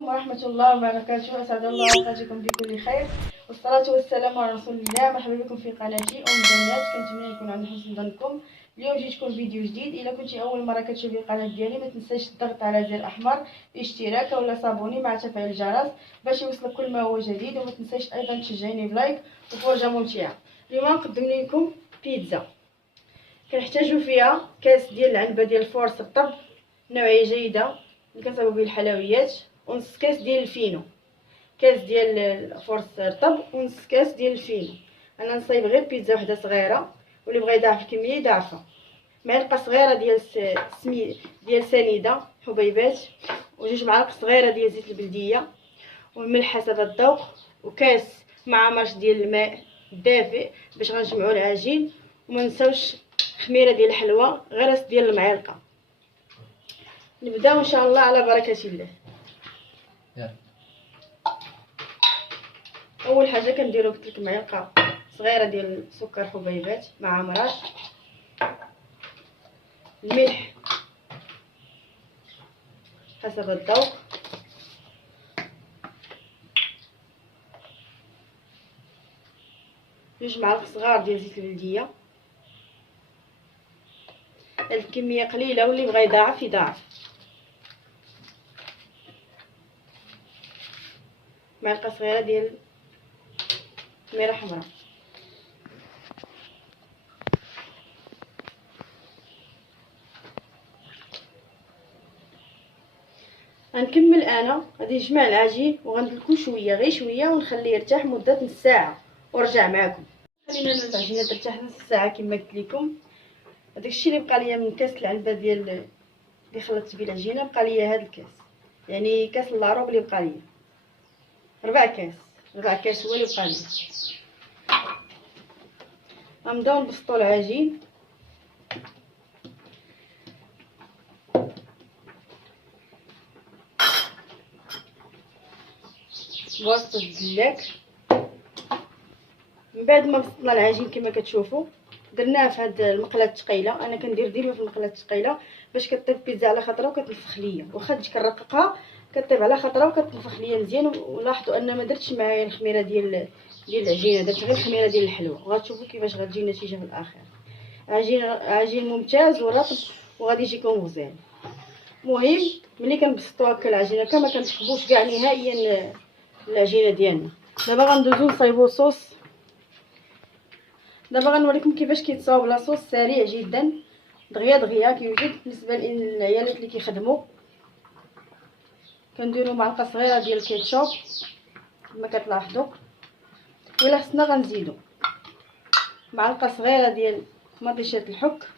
ورحمة الله وبركاته. أسعد الله أوقاتكم بكل خير، والصلاة والسلام على رسول الله. مرحبا بكم في قناتي جنات. كنتمنى يكون عند حسن ظنكم. اليوم جيتكم فيديو جديد. الا كنتي اول مره كتشوفي القناه ديالي ما تنساش الضغط على زر احمر اشتراك ولا صابوني مع تفعيل الجرس باش يوصلك كل ما هو جديد، وما تنساش ايضا تشجعيني بلايك وفرجه ممتعه. اليوم نقدم لكم بيتزا. كنحتاجو فيها كاس ديال العنبه ديال الفورس الطب نوعيه جيده اللي كنصايبو به الحلويات، ونص كاس ديال الفينو، كاس ديال الفورس رطب ونص كاس ديال الفينو. انا نصايب غير بيتزا وحده صغيره، واللي بغى يضاعف الكميه يضاعفها. معلقه صغيره ديال ديال سنيده حبيبات، وجوج معالق صغيره ديال زيت البلديه، والملح حسب الذوق، وكاس مع مرش ديال الماء دافئ باش غنجمعوا العجين. وما نساوش خميره ديال الحلوى غرس ديال المعلقه. نبداو ان شاء الله على بركه الله. اول حاجه كنديرو قلت لك معلقه صغيره ديال سكر حبيبات مع مرش، الملح حسب الذوق، جوج معالق صغار ديال زيت البلديه. هاد الكميه قليله، واللي بغى يضاعف يضاعف. معلقه صغيره ديال خميره حمراء. غنكمل انا غادي نجمع العجين وغندلكو شويه غير شويه ونخليه يرتاح مده نص ساعه ونرجع معكم. خلينا العجينه ترتاح نص ساعه كما قلت لكم. هذاك الشيء اللي بقى ليا من كاس العنبه ديال اللي خلطت به العجينه، بقى ليا هذا الكاس، يعني كاس لاروب اللي بقى ليا، 4 كاس هو اللي بقى ليا. غنبداو نبسطوا العجين بواسطه الدلاك. من بعد ما بسطنا العجين كما كتشوفوا درناه في هاد المقله الثقيله. انا كندير ديما في المقله الثقيله باش كطيب بيتزا على خطره وكتنفخ ليا، واخا تجي كنرققها كطيب على خطره وكتنفخ ليا مزيان. ولاحظوا ان ما درتش معايا الخميره ديال العجينه، درت غير الخميره ديال الحلوى، وغتشوفوا كيفاش غتجي النتيجه في الاخر. عجين ممتاز ورطب وغادي يجيكم مزيان. المهم ملي كنبسطوا هكا العجينه كما كنحبوش كاع نهائيا العجينه ديالنا. دابا غندوزو نصايبو صوص. دابا غنوريكم كيفاش كيتصاوب لاصوص سريع جدا، دغيا دغيا كيوجد بالنسبه للعيالات اللي كيخدموا. كنديروا معلقه صغيره ديال الكيتشوب كما كتلاحظوا، ولا خصنا غنزيدوا معلقه صغيره ديال مطيشه الحك.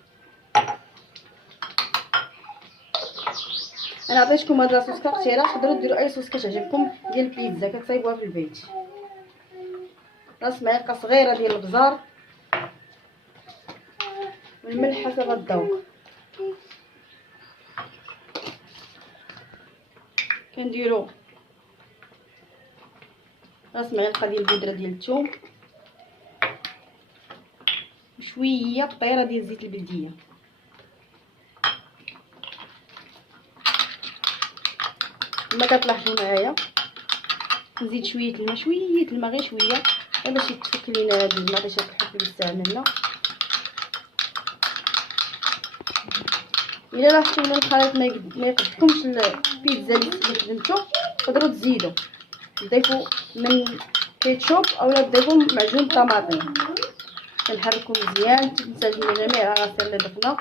انا عطيتكم هاد لاصوص كقتيره، تقدروا ديروا اي صوص كتعجبكم ديال البيتزا كتصايبوها في البيت. راس معلقه صغيره ديال البزار، والملح حسب الذوق. كنديروا راس معلقه ديال البودره ديال الثوم، وشويه قطيره ديال زيت البلديه. كما كتلاحظوا معايا نزيد شويه الماء غير شويه باش يتفك لينا هاد المطيشه الحك اللي استعملنا. الا لاحظتوا ان الخليط ما يقدكمش البيتزا اللي خدمتو، تقدروا تزيدوا تضيفوا من كيتشوب اولا تضيفوا معجون طماطم. كنحركوا مزيان تنسجموا جميع العناصر اللي ضفنا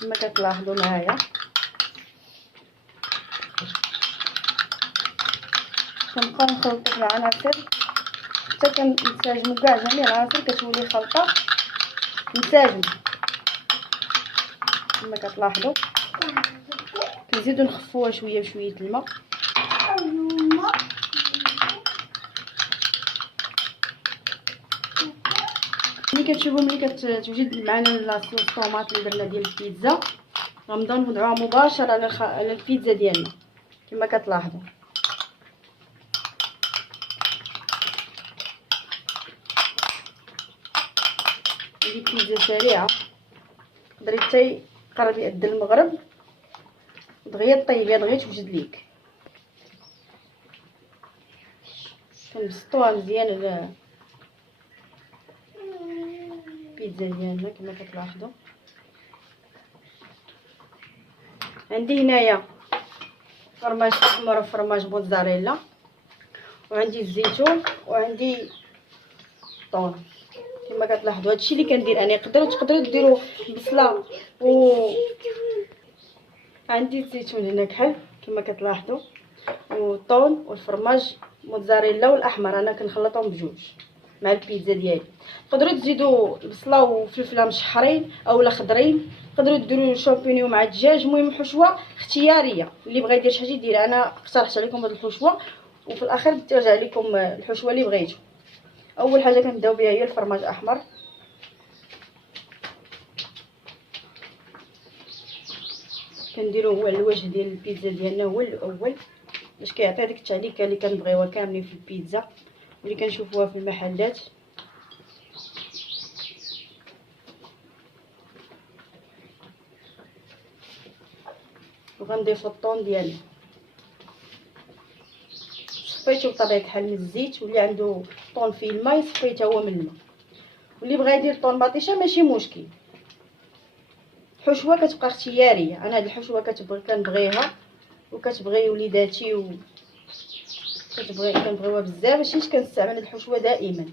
كما كتلاحظوا معايا. كنبقاو نخلطوا في العناصر حتى كنساجموا كاع جميع العناصر، كتولي خلطه منسجمه كما كتلاحظوا. كنزيدوا نخفوها شويه بشويه الماء. ملي كتشوفوا ملي كتوجد معنا لاصوص طوماط اللي درنا ديال البيتزا، غنبداو نوضعوها مباشره على البيتزا ديالنا كما كتلاحظوا. هذه بيتزا سريعه، تقدري حتى يقرب يأذن المغرب دغيا طيبيها دغيا توجد ليك. كنبسطوها مزيان البيتزا ديالنا كما كتلاحظوا. عندي هنايا فرماج احمر وفرماج موتزاريلا، وعندي الزيتون، وعندي الطون. كما كتلاحظوا هادشي اللي كندير انا. تقدروا ديروا بصله عندي الزيتون هنا كحل كما كتلاحظوا، والطون والفرماج موتزاريلا والاحمر انا كنخلطهم بجوج مع البيتزا ديالي. تقدروا تزيدوا البصله وفلفله مشحرين اولا خضرين، تقدروا ديروا شامبينيون مع الدجاج. المهم حشوه اختياريه، اللي بغى يدير شي حاجه يدير. انا اقترحت عليكم هذه الحشوه وفي الاخر ترجع لكم الحشوه اللي بغيتو. اول حاجه كنبداو بها هي الفرماج احمر. كنديرو هو الوجه ديال البيتزا ديالنا هو الاول باش كيعطي ديك التعليكه اللي كنبغيوها كاملين في البيتزا واللي كنشوفوها في المحلات. وغنضيفو الطون ديالنا، صفيتو بطبيعه الحال من الزيت، واللي عنده طون فيه الماء يصفي حتى هو من الماء، واللي بغى يدير طون باطيشه ماشي مشكل. الحشوه كتبقى اختياريه. انا هاد الحشوه كنبغيها وكتبغي وليداتي كنبغيوها بزاف، ماشي كنستعمل هاد الحشوه دائما.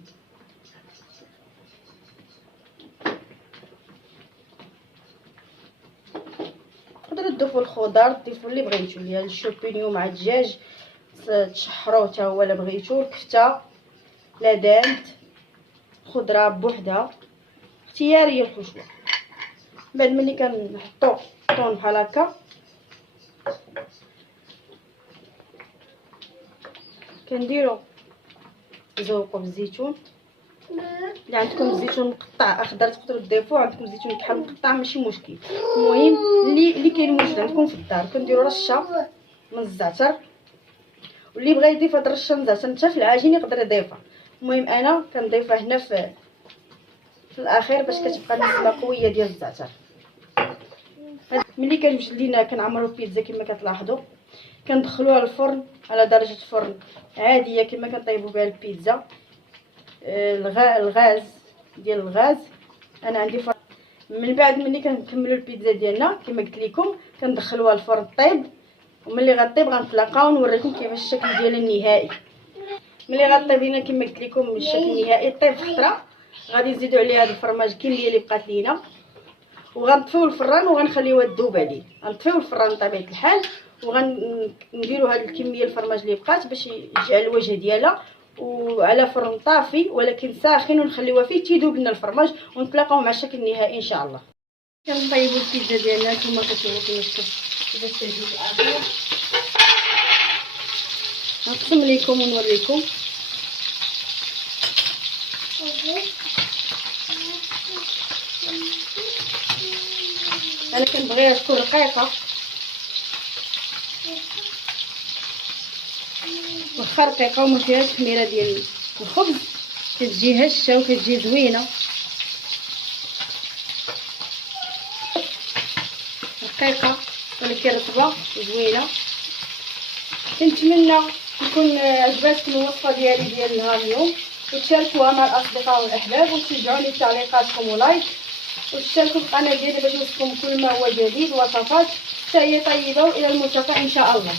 تقدروا تضيفوا الخضر، تضيفوا اللي بغيتو، ديال الشوبينيون مع الدجاج تشحروه حتى هو الا بغيتو، الكفته لا دانت، خضره بوحدها، اختياريه الحشوه. بعد ملي كنحطو الطون بحال هكا كنديرو نزوقو بالزيتون. اللي عندكم الزيتون مقطع اخضر تقدروا تضيفوه، عندكم زيتون كحل مقطع ماشي مشكل. المهم اللي كاين موجود عندكم في الدار. كنديروا رشه من الزعتر، واللي بغى يضيف هاد الرشه من الزعتر حتى في العجين يقدر يضيفها. المهم انا كنضيفها هنا في الاخير باش كتبقى النسمه قويه ديال الزعتر. ملي كنوجد لينا كنعمروا البيتزا كما كتلاحظوا، كندخلوها للفرن على درجه فرن عاديه كما كنطيبوا بها البيتزا. الغاز ديال الغاز انا عندي فرن. من بعد ملي كنكملوا البيتزا ديالنا كما قلت لكم كندخلوها للفرن طيب، وملي غطيب غنطلقها ونوريكم كيفاش الشكل ديالها النهائي. ملي غطيب لينا كما قلت لكم الشكل النهائي طيب في خطره، غادي نزيدوا عليها هذا الفرماج الكميه اللي بقات لينا، وغنطفيو الفران وغنخليوها تذوب عليه. غنطفيو الفران بطبيعه الحال وغنديروا هذه الكميه الفرماج اللي بقات باش يجي على الوجه ديالها، وعلى فرن طافي ولكن ساخن، ونخليوها فيه تيذوب لنا الفرماج، ونتلاقاو مع الشكل النهائي ان شاء الله. كنطيبوا البيتزا ديالنا كما كتشوفوا باش تجي في الاخر. نقسم لكم ونوريكم. انا كنبغيها تكون رقيقه، واخا رقيقه وما فيهاش خميره ديال الخبز كتجي هشه وكتجي زوينه. رقيقه ولكن رطبه وزوينه. كنتمنى تكون عجباتكم الوصفه ديالي ديال نهار اليوم، وتشاركوها مع الاصدقاء والاحباب، وتشجعوني بتعليقاتكم ولايك، وتشتركوا في القناه ديالي باش يوصلكم كل ما هو جديد. وصفات تحيه طيبه والى الملتقى ان شاء الله.